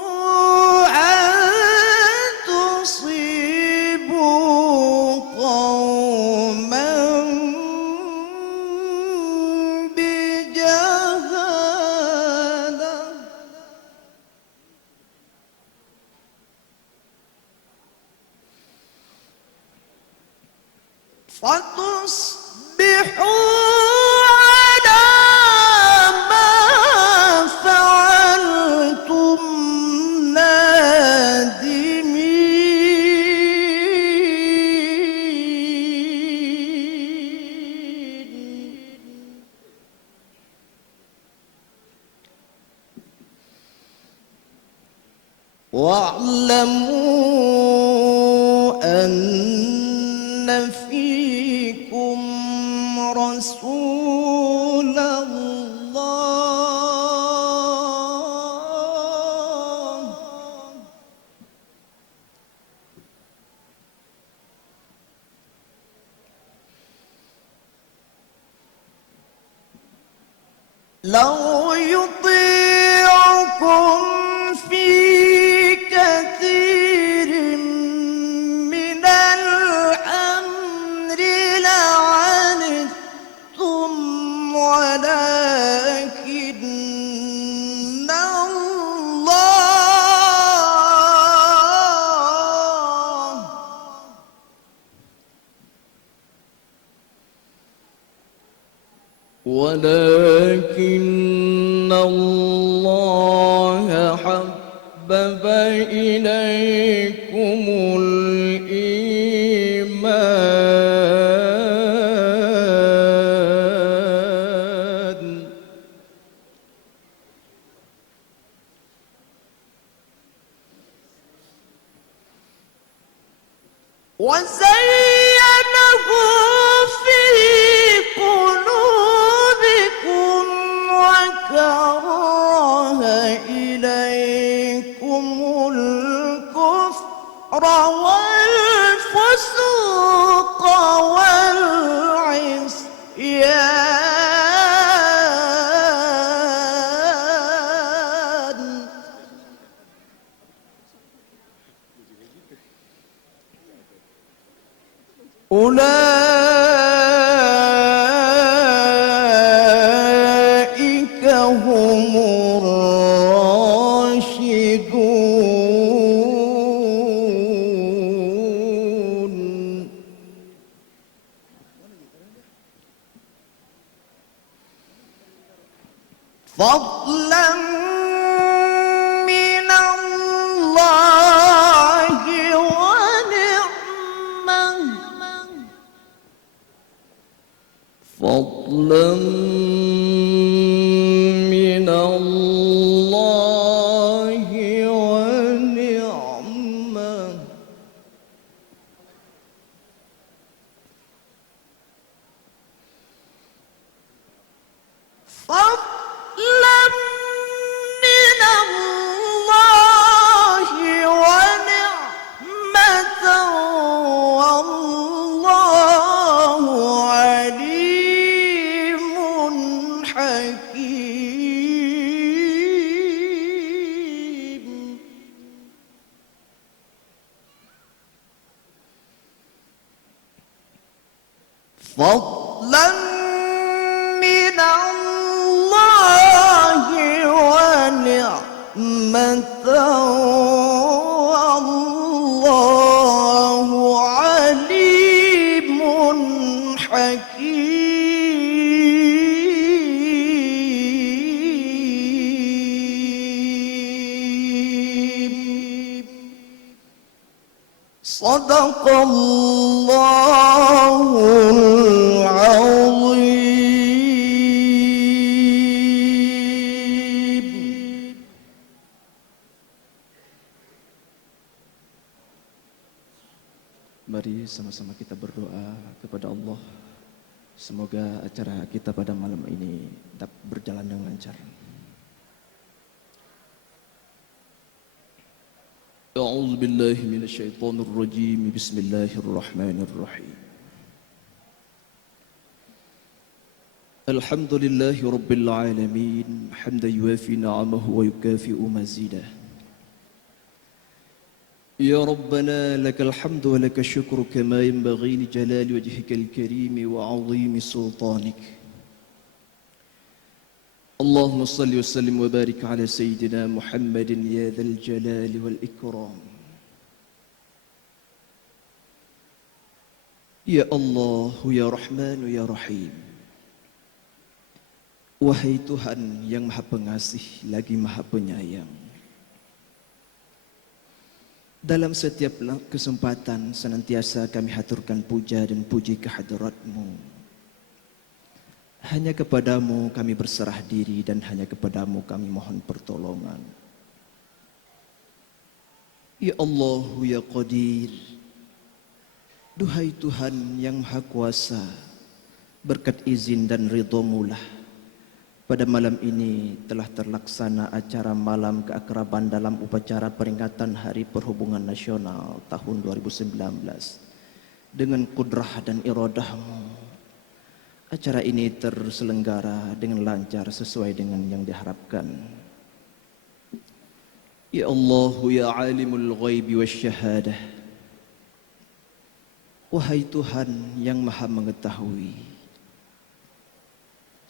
فتبينوا أن تصيبوا قوما بجهالة فتصبحوا واعلموا أن فيكم رسول الله لو يطيعكم في كثير من الأمر لعنتم ولكن الله حبب إليكم الإيمان وزينه في قلوبكم وكره إليكم الكفر والفسوق والعصيان أولئك هم الراشدون فضلا من الله ونعمة فضلا من الله ونعمة فضلا من الله ونعمة والله عليم حكيم فضلا من الله ونعمة والله عليم حكيم صدق الله العظيم. Mari sama-sama kita berdoa kepada Allah. Semoga acara kita pada malam ini dapat berjalan dengan lancar. A'udzu billahi minasyaitonir rajim. Bismillahirrahmanirrahim. Alhamdulillahi rabbil alamin, hamdan yuwafi ni'amahu wa yukafi'u mazidah. يا ربنا لك الحمد ولك الشكر كما ينبغي لجلال وجهك الكريم وعظيم سلطانك. اللهم صل وسلم وبارك على سيدنا محمد يا ذا الجلال والإكرام. يا الله يا رحمن يا رحيم. Wahai Tuhan yang Maha Pengasih lagi Maha Penyayang, dalam setiap kesempatan senantiasa kami haturkan puja dan puji kehadrat-Mu. Hanya kepada-Mu kami berserah diri dan hanya kepada-Mu kami mohon pertolongan. Ya Allah, Ya Qadir, duhai Tuhan yang Maha Kuasa, berkat izin dan ridha-Mu lah pada malam ini telah terlaksana acara malam keakraban dalam upacara peringatan Hari Perhubungan Nasional tahun 2019. Dengan kudrah dan iradah-Mu, acara ini terselenggara dengan lancar sesuai dengan yang diharapkan. Ya Allah, Ya Alimul Ghaibi Wasyahadah, wahai Tuhan yang Maha Mengetahui,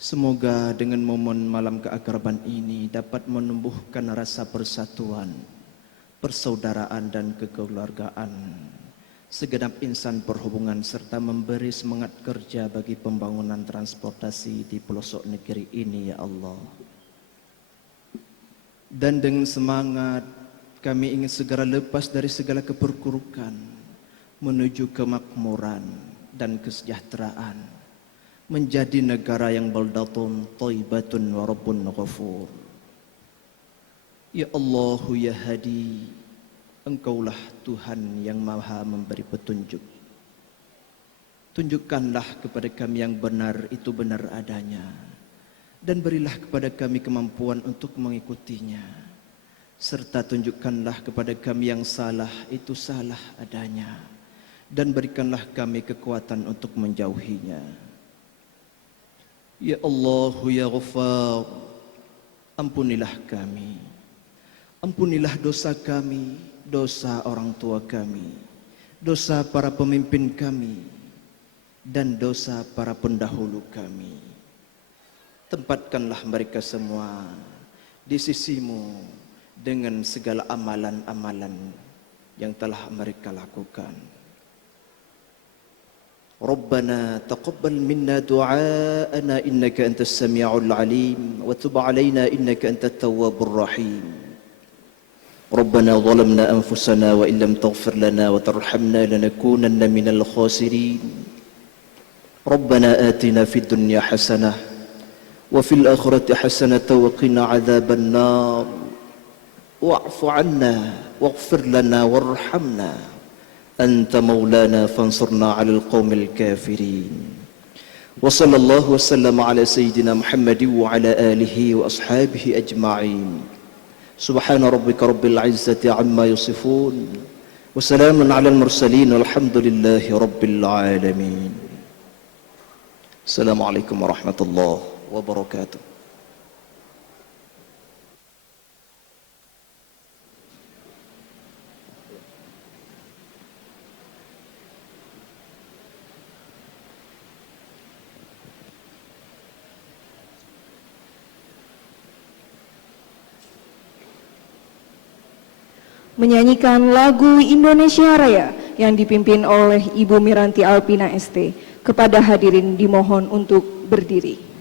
semoga dengan momen malam keakraban ini dapat menumbuhkan rasa persatuan, persaudaraan dan kekeluargaan segenap insan perhubungan serta memberi semangat kerja bagi pembangunan transportasi di pelosok negeri ini, ya Allah. Dan dengan semangat kami ingin segera lepas dari segala keperkurukan menuju kemakmuran dan kesejahteraan, menjadi negara yang baldatun thayyibatun wa rabbun ghafur. Ya Allah, Ya Hadi, Engkaulah Tuhan yang Maha memberi petunjuk. Tunjukkanlah kepada kami yang benar itu benar adanya, dan berilah kepada kami kemampuan untuk mengikutinya, serta tunjukkanlah kepada kami yang salah itu salah adanya, dan berikanlah kami kekuatan untuk menjauhinya. Ya Allah, Ya Ghaffar, ampunilah kami, ampunilah dosa kami, dosa orang tua kami, dosa para pemimpin kami, dan dosa para pendahulu kami. Tempatkanlah mereka semua di sisi-Mu dengan segala amalan-amalan yang telah mereka lakukan. ربنا تقبل منا دعاءنا إنك أنت السميع العليم وتب علينا إنك أنت التواب الرحيم. ربنا ظلمنا أنفسنا وإن لم تغفر لنا وترحمنا لنكونن من الخاسرين. ربنا آتنا في الدنيا حسنة وفي الآخرة حسنة وقنا عذاب النار واعف عنا واغفر لنا وارحمنا أنت مولانا فانصرنا على القوم الكافرين. وصلى الله وسلم على سيدنا محمد وعلى آله وأصحابه أجمعين. سبحان ربك رب العزة عما يصفون وسلام على المرسلين والحمد لله رب العالمين. السلام عليكم ورحمة الله وبركاته. menyanyikan lagu Indonesia Raya yang dipimpin oleh Ibu Miranti Alpina ST. Kepada hadirin dimohon untuk berdiri.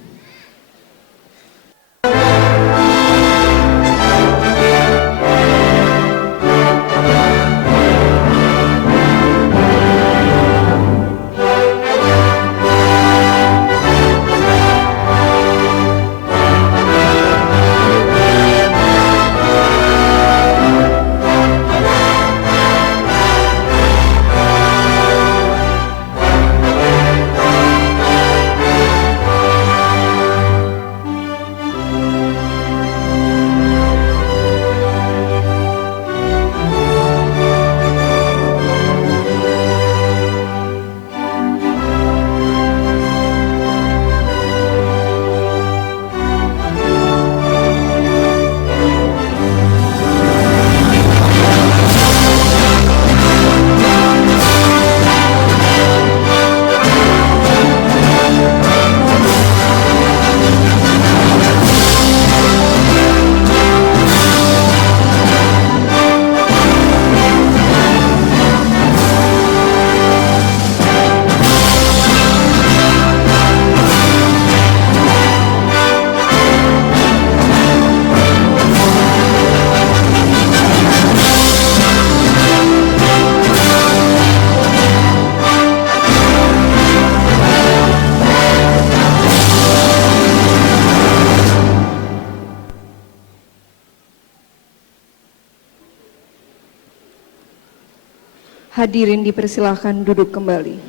Hadirin dipersilahkan duduk kembali.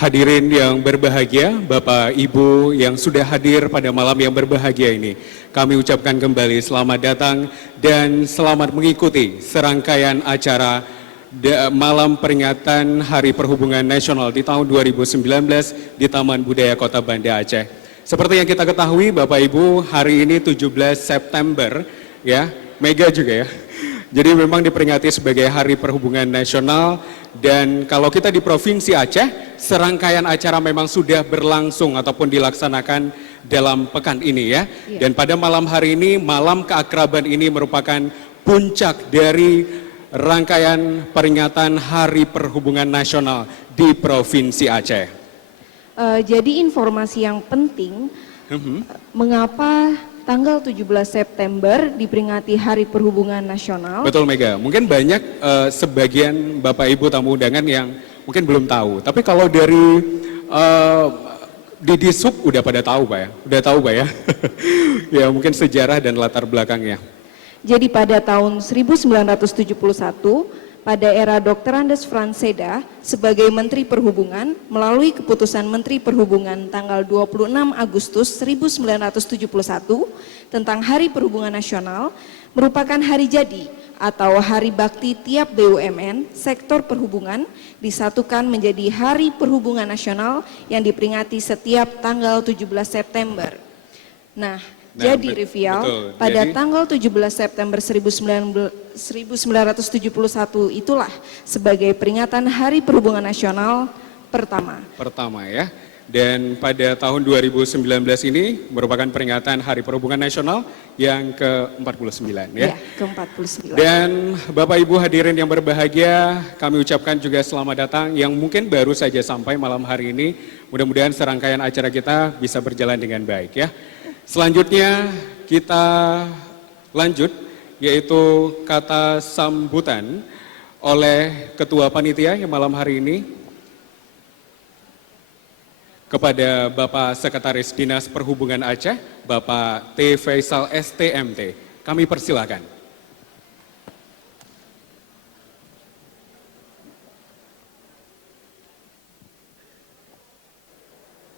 Hadirin yang berbahagia, Bapak Ibu yang sudah hadir pada malam yang berbahagia ini, kami ucapkan kembali selamat datang dan selamat mengikuti serangkaian acara Malam Peringatan Hari Perhubungan Nasional di tahun 2019 di Taman Budaya Kota Banda Aceh. Seperti yang kita ketahui Bapak Ibu, hari ini 17 September ya, mega juga ya. Jadi memang diperingati sebagai Hari Perhubungan Nasional, dan kalau kita di Provinsi Aceh, serangkaian acara memang sudah berlangsung ataupun dilaksanakan dalam pekan ini ya. Dan pada malam hari ini, malam keakraban ini merupakan puncak dari rangkaian peringatan Hari Perhubungan Nasional di Provinsi Aceh. Jadi informasi yang penting, mengapa tanggal 17 September diperingati Hari Perhubungan Nasional? Betul Mega, mungkin banyak sebagian Bapak Ibu tamu undangan yang mungkin belum tahu. Tapi kalau dari di Disub udah pada tahu Pak ya? Udah tahu Pak ya? Ya mungkin sejarah dan latar belakangnya. Jadi pada tahun 1971, pada era Dr. Andes Franseda sebagai Menteri Perhubungan, melalui keputusan Menteri Perhubungan tanggal 26 Agustus 1971 tentang Hari Perhubungan Nasional, merupakan hari jadi atau hari bakti tiap BUMN sektor perhubungan disatukan menjadi Hari Perhubungan Nasional yang diperingati setiap tanggal 17 September. Nah, jadi Rivial, pada tanggal 17 September 1971 itulah sebagai peringatan Hari Perhubungan Nasional pertama. Pertama ya. Dan pada tahun 2019 ini merupakan peringatan Hari Perhubungan Nasional yang ke-49 ya. Ke-49. Dan Bapak Ibu hadirin yang berbahagia, kami ucapkan juga selamat datang yang mungkin baru saja sampai malam hari ini. Mudah-mudahan serangkaian acara kita bisa berjalan dengan baik ya. Selanjutnya kita lanjut, yaitu kata sambutan oleh Ketua Panitia yang malam hari ini kepada Bapak Sekretaris Dinas Perhubungan Aceh, Bapak T. Faisal STMT. Kami persilakan.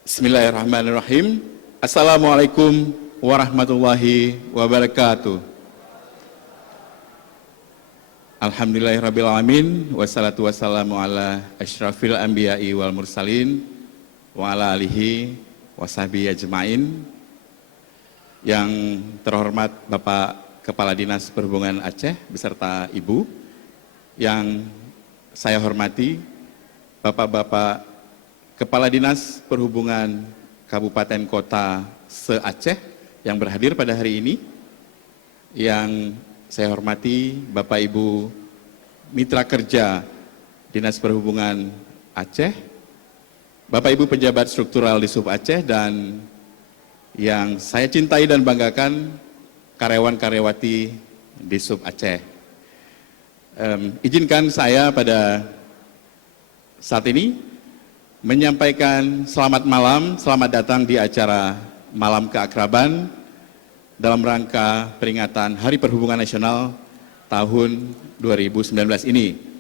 Bismillahirrahmanirrahim. Assalamualaikum warahmatullahi wabarakatuh. Alhamdulillahirrabbilalamin. Wassalatu wassalamu ala asyrafil anbiya'i wal mursalin wa ala alihi washabihi ajma'in. Yang terhormat Bapak Kepala Dinas Perhubungan Aceh beserta Ibu, yang saya hormati Bapak-Bapak Kepala Dinas Perhubungan Kabupaten Kota se-Aceh yang berhadir pada hari ini. Yang saya hormati Bapak Ibu Mitra Kerja Dinas Perhubungan Aceh, Bapak Ibu pejabat struktural di Sub Aceh, dan yang saya cintai dan banggakan karyawan-karyawati di Sub Aceh. Izinkan saya pada saat ini menyampaikan selamat malam, selamat datang di acara Malam Keakraban dalam rangka peringatan Hari Perhubungan Nasional tahun 2019 ini.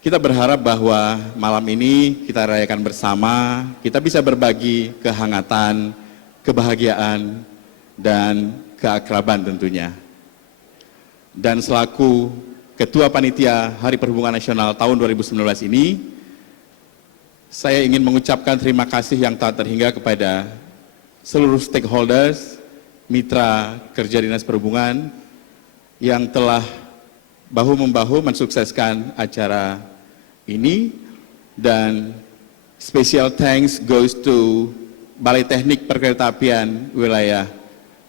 Kita berharap bahwa malam ini kita rayakan bersama, kita bisa berbagi kehangatan, kebahagiaan, dan keakraban tentunya. Dan selaku Ketua Panitia Hari Perhubungan Nasional tahun 2019 ini, saya ingin mengucapkan terima kasih yang tak terhingga kepada seluruh stakeholders, mitra kerja Dinas Perhubungan yang telah bahu-membahu mensukseskan acara ini, dan special thanks goes to Balai Teknik Perkeretaapian Wilayah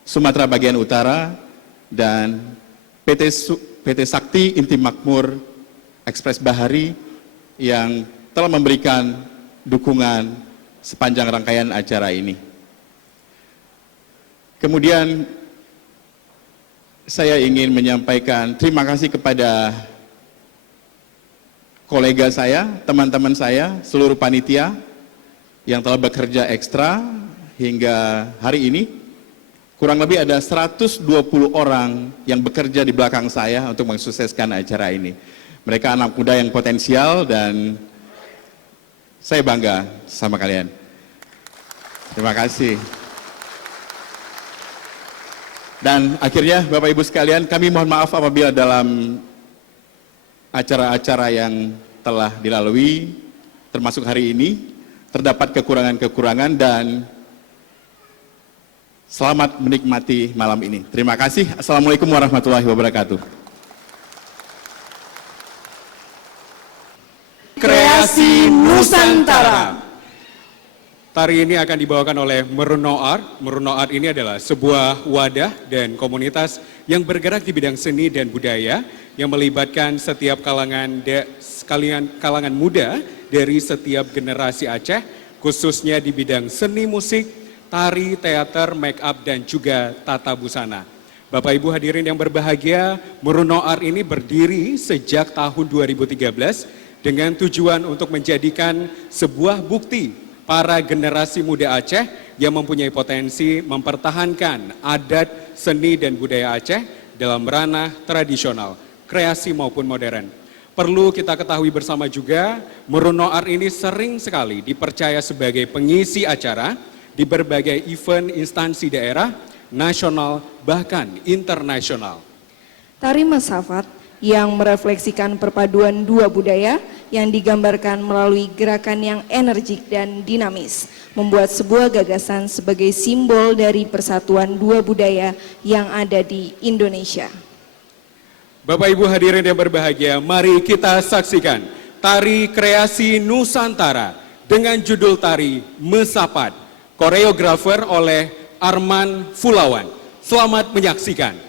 Sumatera Bagian Utara dan PT Sakti Inti Makmur Ekspres Bahari yang telah memberikan dukungan sepanjang rangkaian acara ini. Kemudian saya ingin menyampaikan terima kasih kepada kolega saya, teman-teman saya, seluruh panitia yang telah bekerja ekstra hingga hari ini. Kurang lebih ada 120 orang yang bekerja di belakang saya untuk mensukseskan acara ini. Mereka anak muda yang potensial dan saya bangga sama kalian. Terima kasih. Dan akhirnya Bapak Ibu sekalian, kami mohon maaf apabila dalam acara-acara yang telah dilalui, termasuk hari ini, terdapat kekurangan-kekurangan, dan selamat menikmati malam ini. Terima kasih. Assalamualaikum warahmatullahi wabarakatuh. Kreasi Nusantara. Tari ini akan dibawakan oleh Meruno Art. Meruno Art ini adalah sebuah wadah dan komunitas yang bergerak di bidang seni dan budaya yang melibatkan setiap kalangan muda dari setiap generasi Aceh, khususnya di bidang seni musik, tari, teater, make up, dan juga tata busana. Bapak Ibu hadirin yang berbahagia, Meruno Art ini berdiri sejak tahun 2013 dengan tujuan untuk menjadikan sebuah bukti para generasi muda Aceh yang mempunyai potensi mempertahankan adat, seni, dan budaya Aceh dalam ranah tradisional, kreasi maupun modern. Perlu kita ketahui bersama juga, Meruno Art ini sering sekali dipercaya sebagai pengisi acara di berbagai event instansi daerah, nasional, bahkan internasional. Tari Masafat yang merefleksikan perpaduan dua budaya yang digambarkan melalui gerakan yang energik dan dinamis, membuat sebuah gagasan sebagai simbol dari persatuan dua budaya yang ada di Indonesia. Bapak Ibu hadirin yang berbahagia, mari kita saksikan tari kreasi Nusantara dengan judul tari Mesapat, koreografer oleh Arman Fulawan. Selamat menyaksikan.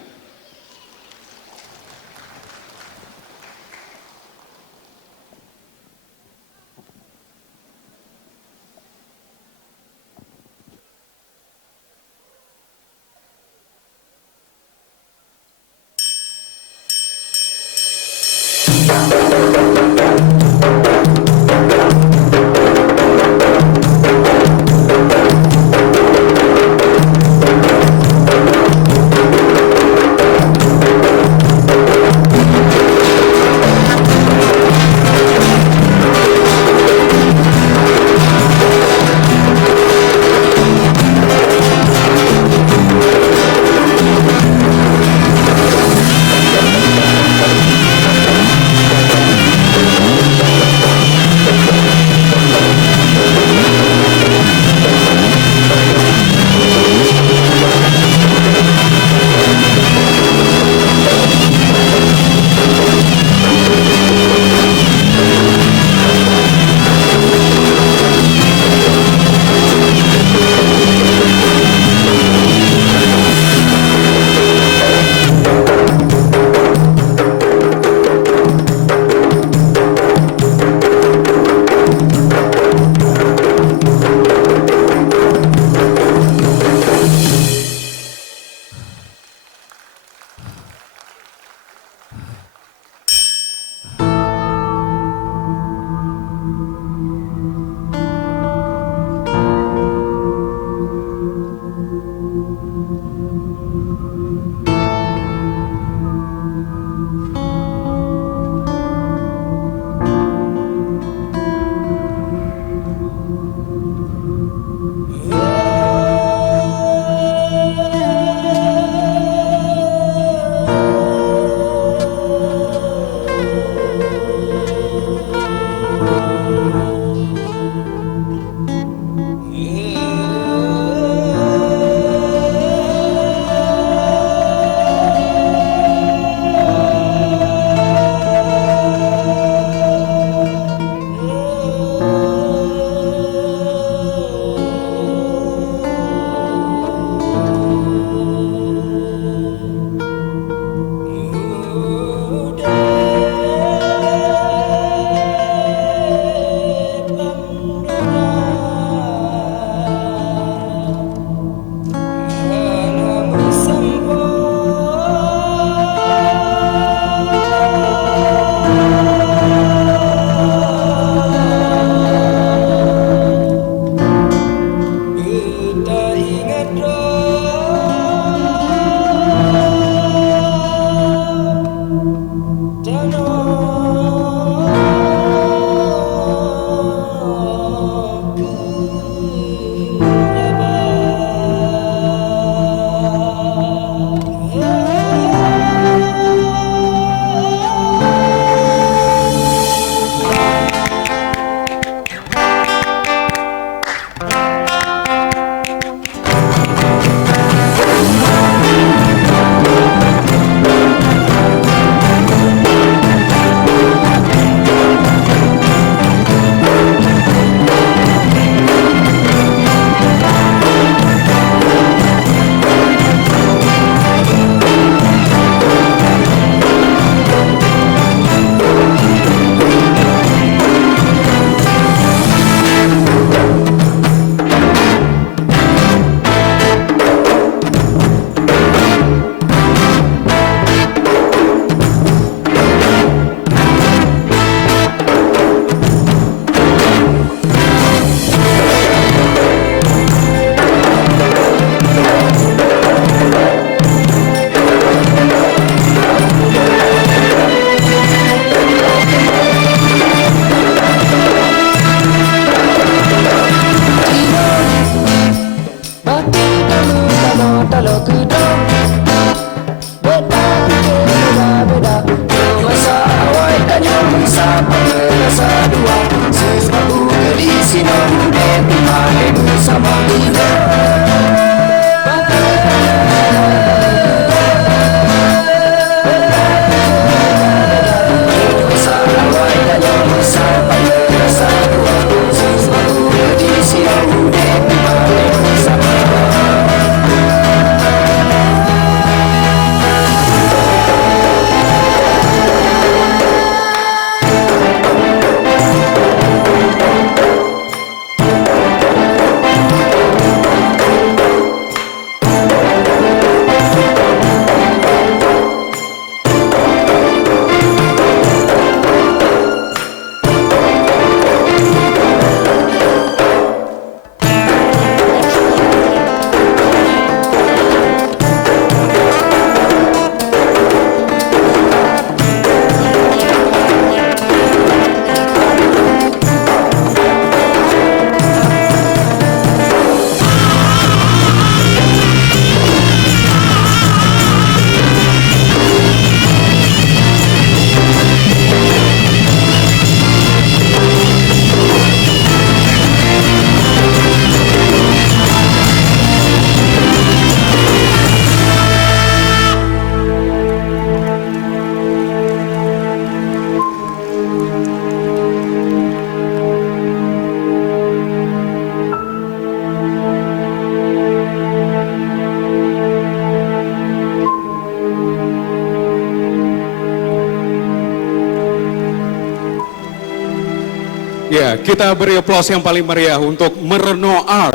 Ya, kita beri aplaus yang paling meriah untuk Merno Art.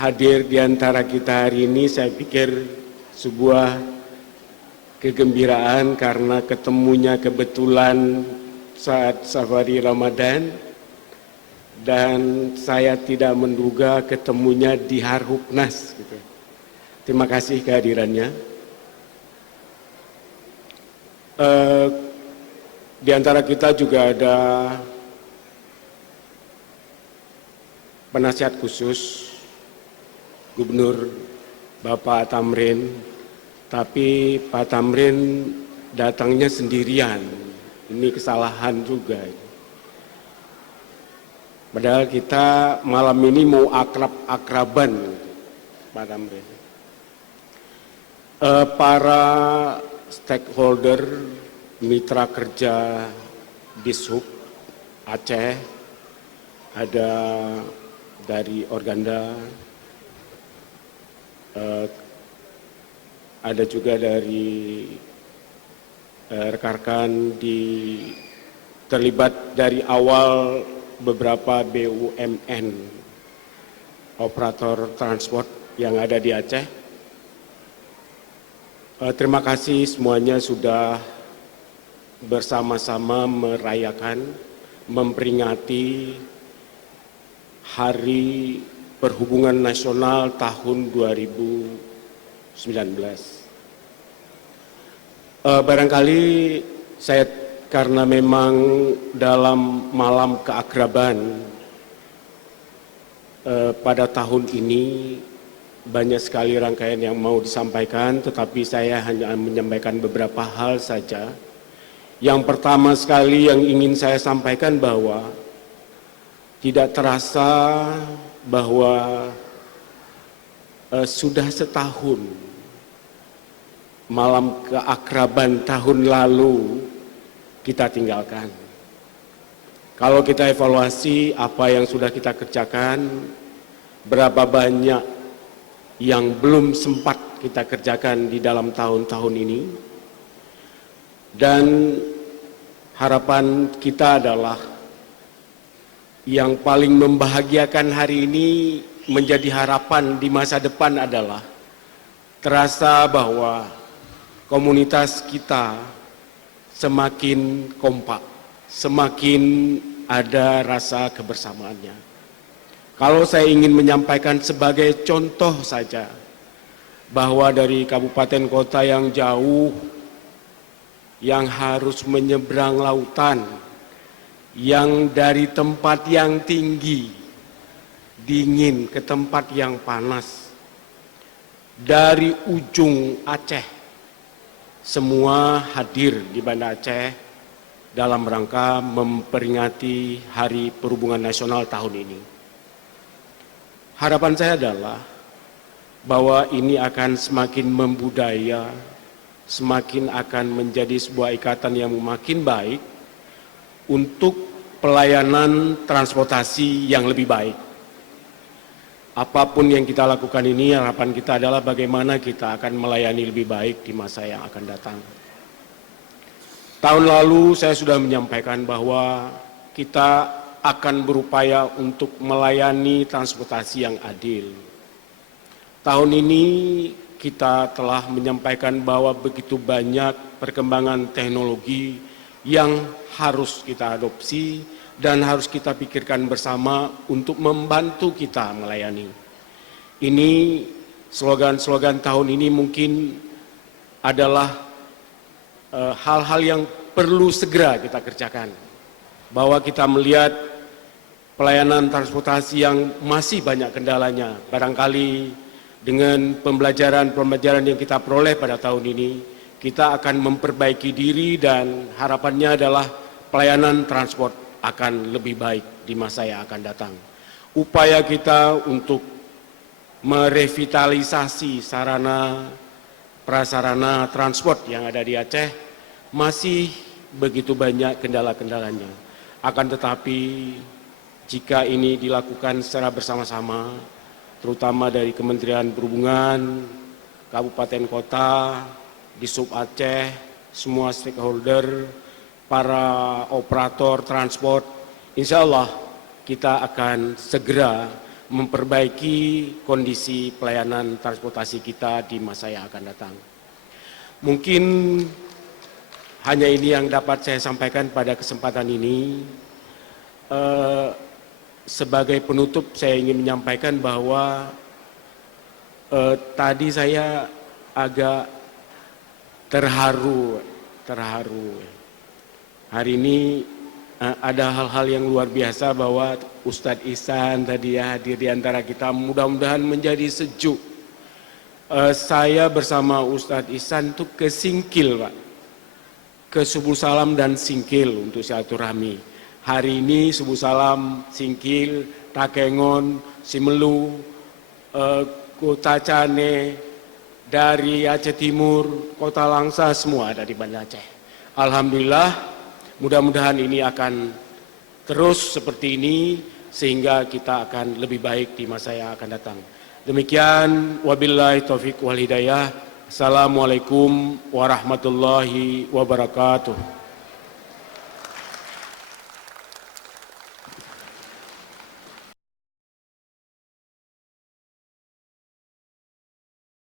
Hadir di antara kita hari ini saya pikir sebuah kegembiraan karena ketemunya kebetulan saat safari Ramadan dan saya tidak menduga ketemunya di Harhubnas. Gitu. Terima kasih kehadirannya. Di antara kita juga ada penasihat khusus Gubernur Bapak Tamrin, tapi Pak Tamrin datangnya sendirian. Ini kesalahan juga. Padahal kita malam ini mau akrab-akraban, Pak Tamrin. Para stakeholder, mitra kerja Dishub Aceh, ada dari Organda, ada juga dari rekan-rekan terlibat dari awal beberapa BUMN, operator transport yang ada di Aceh. Terima kasih semuanya sudah bersama-sama merayakan, memperingati Hari Perhubungan Nasional tahun 2019. Barangkali saya karena memang dalam malam keakraban pada tahun ini banyak sekali rangkaian yang mau disampaikan, tetapi saya hanya menyampaikan beberapa hal saja. Yang pertama sekali yang ingin saya sampaikan bahwa tidak terasa bahwa sudah setahun malam keakraban tahun lalu kita tinggalkan. Kalau kita evaluasi apa yang sudah kita kerjakan, berapa banyak yang belum sempat kita kerjakan di dalam tahun-tahun ini, dan harapan kita adalah yang paling membahagiakan hari ini menjadi harapan di masa depan adalah terasa bahwa komunitas kita semakin kompak, semakin ada rasa kebersamaannya. Kalau saya ingin menyampaikan sebagai contoh saja, bahwa dari kabupaten kota yang jauh, yang harus menyeberang lautan, yang dari tempat yang tinggi, dingin ke tempat yang panas, dari ujung Aceh, semua hadir di Banda Aceh dalam rangka memperingati Hari Perhubungan Nasional tahun ini. Harapan saya adalah bahwa ini akan semakin membudaya, semakin akan menjadi sebuah ikatan yang makin baik untuk pelayanan transportasi yang lebih baik. Apapun yang kita lakukan ini, harapan kita adalah bagaimana kita akan melayani lebih baik di masa yang akan datang. Tahun lalu saya sudah menyampaikan bahwa kita akan berupaya untuk melayani transportasi yang adil. Tahun ini kita telah menyampaikan bahwa begitu banyak perkembangan teknologi yang harus kita adopsi dan harus kita pikirkan bersama untuk membantu kita melayani. Ini slogan-slogan tahun ini mungkin adalah hal-hal yang perlu segera kita kerjakan. Bahwa kita melihat pelayanan transportasi yang masih banyak kendalanya. Barangkali dengan pembelajaran yang kita peroleh pada tahun ini, kita akan memperbaiki diri dan harapannya adalah pelayanan transport akan lebih baik di masa yang akan datang. Upaya kita untuk merevitalisasi sarana prasarana transport yang ada di Aceh masih begitu banyak kendala-kendalanya. Akan tetapi jika ini dilakukan secara bersama-sama, terutama dari Kementerian Perhubungan, Kabupaten Kota, di Sub Aceh, semua stakeholder, para operator transport, insya Allah kita akan segera memperbaiki kondisi pelayanan transportasi kita di masa yang akan datang. Mungkin hanya ini yang dapat saya sampaikan pada kesempatan ini. Sebagai penutup saya ingin menyampaikan bahwa tadi saya agak terharu. Hari ini ada hal-hal yang luar biasa bahwa Ustadz Ihsan tadi ya hadir di antara kita, mudah-mudahan menjadi sejuk. Saya bersama Ustadz Ihsan itu ke Singkil, Pak. Ke Subuh Salam dan Singkil untuk silaturahmi. Hari ini Subuh Salam, Singkil, Takengon, Simelu, Kota Cane, dari Aceh Timur, Kota Langsa, semua ada di Banda Aceh. Alhamdulillah, mudah-mudahan ini akan terus seperti ini sehingga kita akan lebih baik di masa yang akan datang. Demikian, wabillahi taufiq wal hidayah. Assalamualaikum warahmatullahi wabarakatuh.